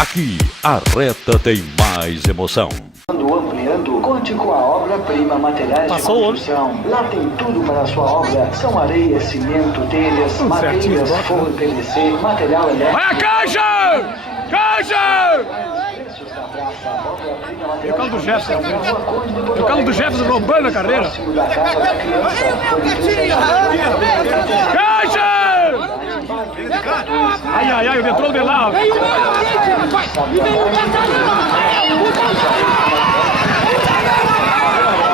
Aqui, a reta tem mais emoção. Ampliando, conte com a obra-prima Materiais de Construção. Lá tem tudo para a sua obra. São areia, cimento, telhas, madeiras, forro PVC, material elétrico. Vai a caixa! Caixa! E o carro do Jefferson. O carro do Jefferson roubando a carreira. Caixa! Ai, ai, ai, o metrô de lá.